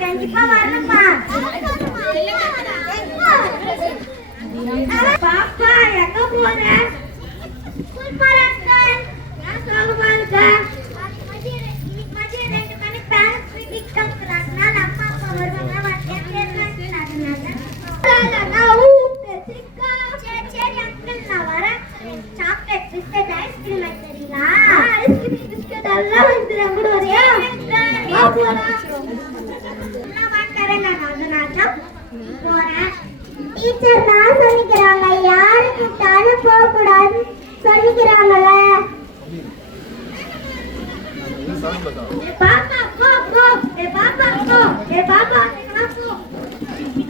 கண்டிப்பா வரணும்ப்பா. பாப்பா எங்க போற? ஸ்கூல் போறேன்க்கா. ஏன் சோகமா இருக்க? மதியம் 2 மணி பேரண்ட்ஸ் மீட்டிங் நடக்குறாங்கன்னா அம்மா அப்பா வருவாங்க. சரி அங்கிள் நான் வரேன். சாக்லேட் பிஸ்கட் ஐஸ்கிரீம் வைக்கிறீங்களா? ஐஸ்கிரீம் பிஸ்கட் எல்லாம் வைக்கிறேன் கூட வரையா? டீச்சர் நான் சொல்லிக்கிறாங்க யாருக்கு தானே போக கூடாது சொல்லிக்கிறாங்கல்ல. பாப்பா போ போ ஏ பாப்பா போ ஏ பாப்பா போ.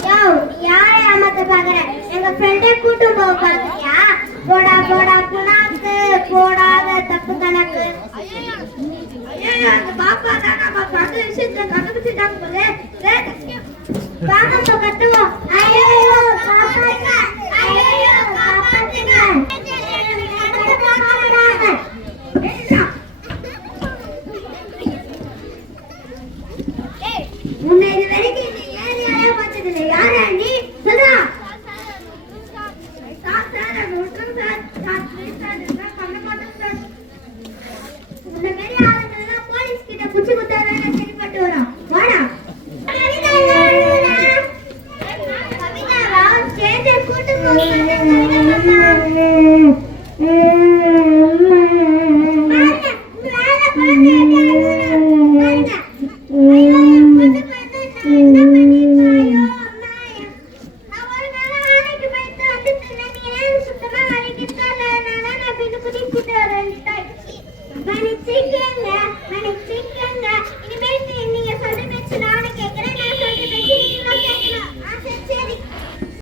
யோ யாரை ஏமாத்த பாக்குற? எங்க ஃப்ரெண்டே கூட்டு போக பாக்குறியா? போடா போடா புனாக்கு போடாத தப்பு கணக்கு. ஐயோ அந்த பாப்பா தான் நம்ம பண்ற விஷயத்தை கண்டுபிடிச்சிட்டாங்க போல. பாப்பா கட்டுவோம். ஐயோ பாப்பாங்க ஐயோ பாப்பாங்க உன்னை இது வரைக்கும் நீ ஏரியாவே பார்த்ததில்லை. யாரா நீ சொல்றா? சார் விட்டுருங்க சார். சார் பண்ண மாட்டேன் சார். உன்னை மாரி ஆளுங்கெல்லாம் போலீஸ் கிட்ட புடிச்சு கொடுத்தாதான் நான் சரிப்பட்டு வரோம். வாடா கவிதாவா ஸ்டேஜை கூட்டு போய்